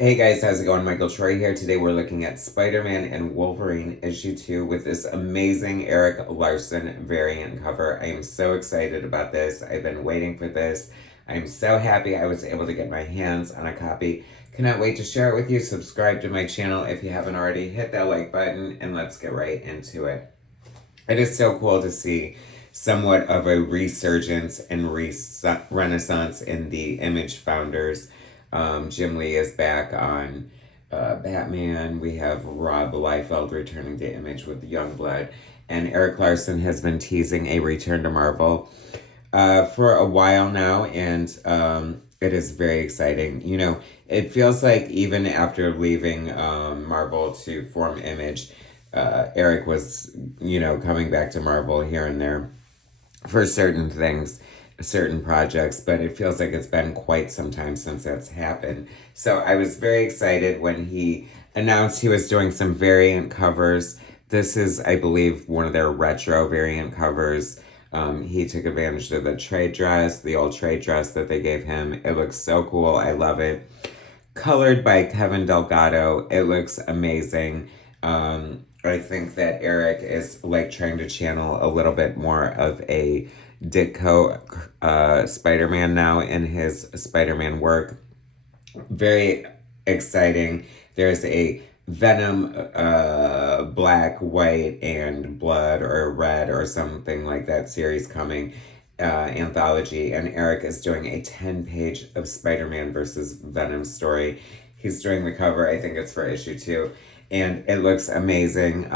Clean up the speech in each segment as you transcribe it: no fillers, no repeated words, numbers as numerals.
Hey guys, how's it going? Michael Troy here. Today we're looking at Spider-Man and Wolverine issue 2 with this amazing Erik Larsen variant cover. I am so excited about this. I've been waiting for this. I'm so happy I was able to get my hands on a copy. Cannot wait to share it with you. Subscribe to my channel if you haven't already. Hit that like button and let's get right into it. It is so cool to see somewhat of a resurgence and renaissance in the Image founders. Jim Lee is back on Batman. We have Rob Liefeld returning to Image with Youngblood. And Erik Larsen has been teasing a return to Marvel for a while now, and it is very exciting. You know, it feels like even after leaving Marvel to form Image, Erik was, coming back to Marvel here and there for certain things, certain projects, but it feels like it's been quite some time since that's happened. So I was very excited when he announced he was doing some variant covers. This is, I believe, one of their retro variant covers. He took advantage of the trade dress, the old trade dress that they gave him. It looks so cool. I love it. Colored by Kevin Delgado. It looks amazing. I think that Erik is like trying to channel a little bit more of a Ditko Spider-Man now in his Spider-Man work. Very exciting. There's a Venom black, white, and blood or red or something like that series coming, anthology, and Erik is doing a 10-page of Spider-Man versus Venom story. He's doing the cover. I think it's for issue 2, and it looks amazing.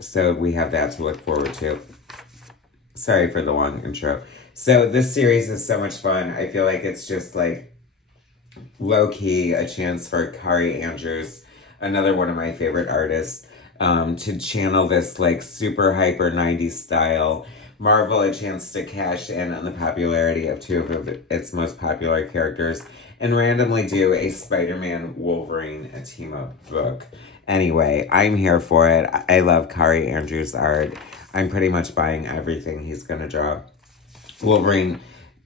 So we have that to look forward to. Sorry for the long intro. So this series is so much fun. I feel like it's just like low-key a chance for Kari Andrews, another one of my favorite artists, to channel this like super hyper 90s style. Marvel a chance to cash in on the popularity of two of its most popular characters and randomly do a Spider-Man Wolverine team-up book. Anyway, I'm here for it. I love Kari Andrews' art. I'm pretty much buying everything he's gonna draw. Wolverine,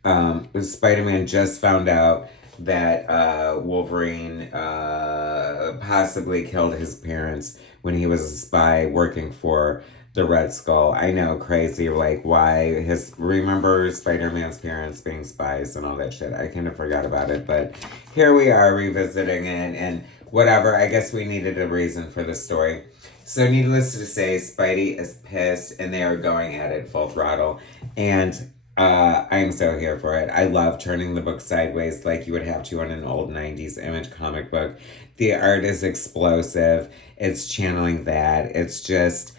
Spider-Man just found out that Wolverine possibly killed his parents when he was a spy working for the Red Skull. I know, crazy, like why remember Spider-Man's parents being spies and all that shit. I kind of forgot about it, but here we are revisiting it and whatever. I guess we needed a reason for the story. So needless to say, Spidey is pissed and they are going at it full throttle. And I'm so here for it. I love turning the book sideways like you would have to on an old 90s Image comic book. The art is explosive. It's channeling that. It's just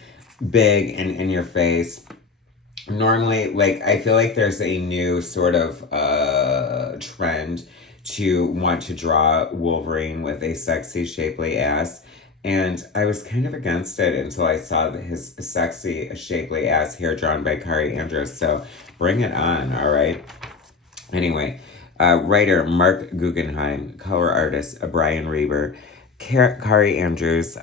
big and in your face. Normally, like, I feel like there's a new sort of trend to want to draw Wolverine with a sexy, shapely ass. And I was kind of against it until I saw his sexy, shapely ass here drawn by Kari Andrews. So bring it on, all right? Anyway, writer Mark Guggenheim, color artist Brian Reber, Kari Andrews,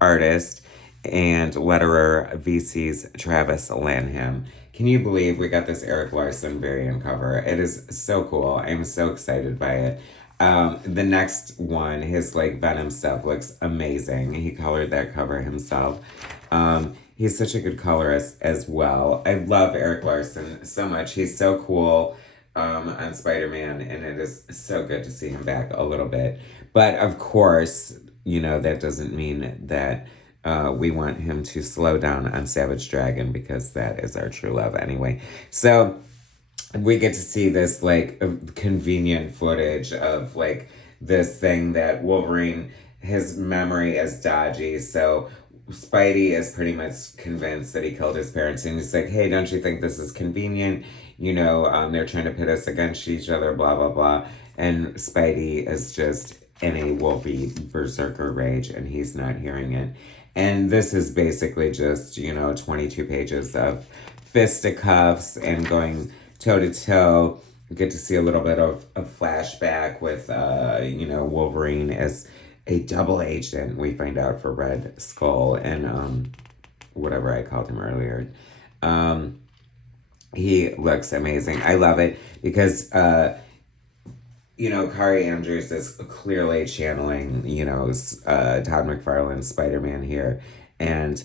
artist, and letterer VC's Travis Lanham. Can you believe we got this Erik Larsen variant cover? It is so cool. I'm so excited by it. The next one, his like Venom stuff looks amazing. He colored that cover himself. He's such a good colorist as well. I love Erik Larsen so much. He's so cool on Spider-Man, and it is so good to see him back a little bit. But of course, that doesn't mean that we want him to slow down on Savage Dragon because that is our true love anyway. So we get to see this like convenient footage of like this thing that Wolverine, his memory is dodgy, so Spidey is pretty much convinced that he killed his parents, and he's like, hey, don't you think this is convenient? They're trying to pit us against each other, blah blah blah. And Spidey is just in a wolfy berserker rage and he's not hearing it. And this is basically just 22 pages of fisticuffs and going toe to toe. Get to see a little bit of a flashback with Wolverine as a double agent, we find out, for Red Skull and whatever I called him earlier. He looks amazing. I love it because you know, Kari Andrews is clearly channeling, you know, Todd McFarlane's Spider-Man here. And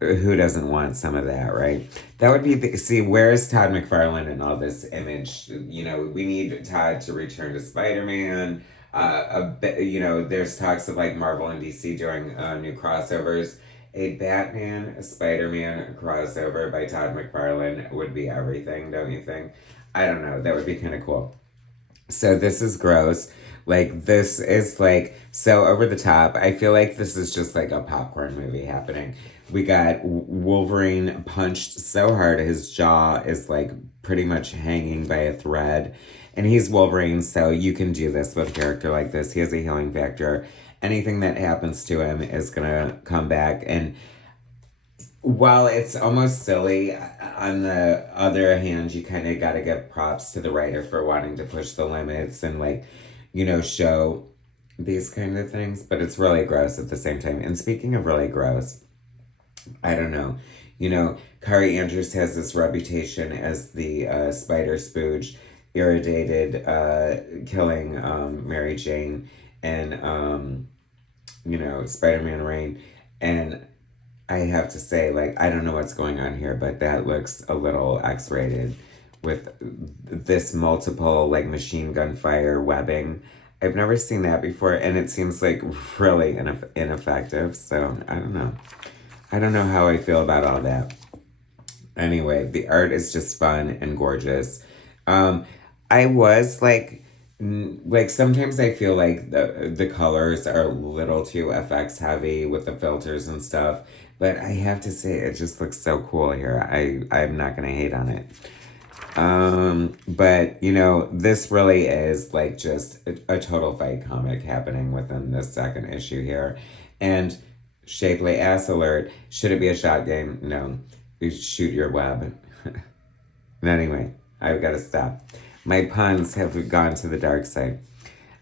who doesn't want some of that, right? That would be see, where's Todd McFarlane in all this image? You know, we need Todd to return to Spider-Man. You know, there's talks of like Marvel and DC doing new crossovers. A Batman, a Spider-Man crossover by Todd McFarlane would be everything, don't you think? I don't know. That would be kind of cool. So this is gross. Like, this is like so over the top. I feel like this is just like a popcorn movie happening. We got Wolverine punched so hard his jaw is like pretty much hanging by a thread. And he's Wolverine, so you can do this with a character like this. He has a healing factor. Anything that happens to him is gonna come back. And while it's almost silly, on the other hand, you kind of got to give props to the writer for wanting to push the limits and, like, you know, show these kind of things. But it's really gross at the same time. And speaking of really gross, I don't know. You know, Kari Andrews has this reputation as the spider spooge, irritated, killing Mary Jane and, you know, Spider-Man Reign. And I have to say, like, I don't know what's going on here, but that looks a little X-rated with this multiple, like, machine gun fire webbing. I've never seen that before, and it seems, like, really ineffective, so I don't know. I don't know how I feel about all that. Anyway, the art is just fun and gorgeous. I was, like sometimes I feel like the colors are a little too FX heavy with the filters and stuff, but I have to say it just looks so cool here. I'm not gonna hate on it. But you know, this really is like just a total fight comic happening within this second issue here. And Shapely ass alert, should it be a shot game? No. You shoot your web. Anyway, I've got to stop. My puns have gone to the dark side.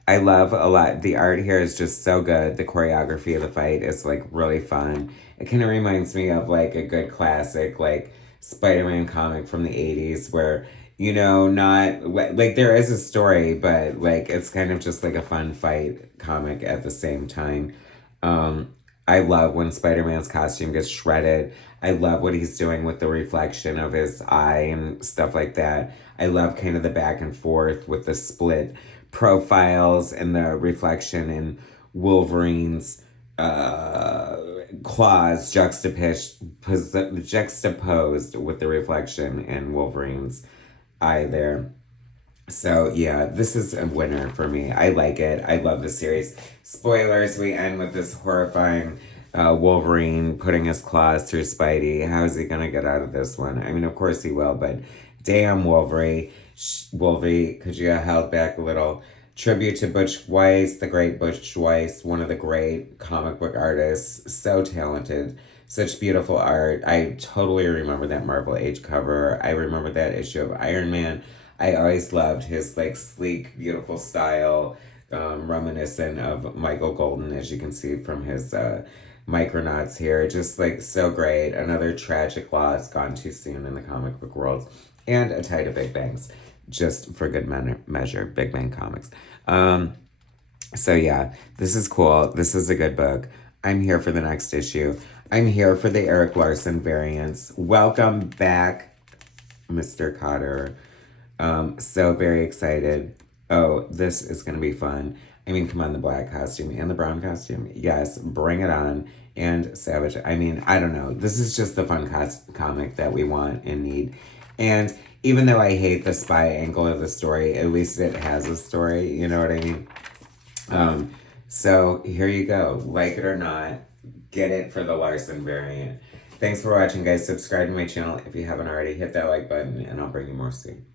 I love a lot. The art here is just so good. The choreography of the fight is like really fun. It kind of reminds me of like a good classic, like Spider-Man comic from the 80s where, you know, not like there is a story, but like it's kind of just like a fun fight comic at the same time. I love when Spider-Man's costume gets shredded. I love what he's doing with the reflection of his eye and stuff like that. I love kind of the back and forth with the split profiles and the reflection in Wolverine's claws juxtaposed with the reflection in Wolverine's eye there. So yeah, this is a winner for me. I like it. I love the series. Spoilers, we end with this horrifying Wolverine putting his claws through Spidey. How is he gonna get out of this one? I mean, of course he will, but damn, Wolverine. Wolvie, could you have held back a little? Tribute to Butch Weiss, the great Butch Weiss, one of the great comic book artists. So talented. Such beautiful art. I totally remember that Marvel Age cover. I remember that issue of Iron Man. I always loved his like sleek, beautiful style, reminiscent of Michael Golden, as you can see from his Micronauts here. Just like so great. Another tragic loss gone too soon in the comic book world. And a tie to Big Bangs, just for good measure, Big Bang Comics. So yeah, this is cool. This is a good book. I'm here for the next issue. I'm here for the Erik Larsen variants. Welcome back, Mr. Cotter. So very excited. Oh, this is going to be fun. I mean, come on, the black costume and the brown costume. Yes, bring it on. And Savage. I mean, I don't know. This is just the fun comic that we want and need. And even though I hate the spy angle of the story, at least it has a story. You know what I mean? So here you go. Like it or not, get it for the Larsen variant. Thanks for watching, guys. Subscribe to my channel if you haven't already. Hit that like button, and I'll bring you more soon.